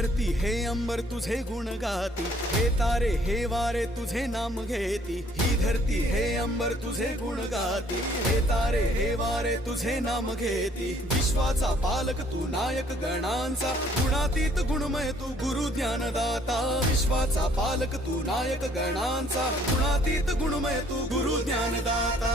धरती हे अंबर तुझे गुण गाती, हे तारे हे वारे तुझे नाम घेती। ही धरती हे अंबर तुझे गुण गाती, हे तारे हे वारे तुझे नाम घेती। विश्वाचा पालक तू नायक गणांचा, गुणातीत गुणमय तू गुरु ज्ञानदाता। विश्वाचा पालक तू नायक गणांचा, गुणातीत गुणमय तू गुरु ज्ञानदाता।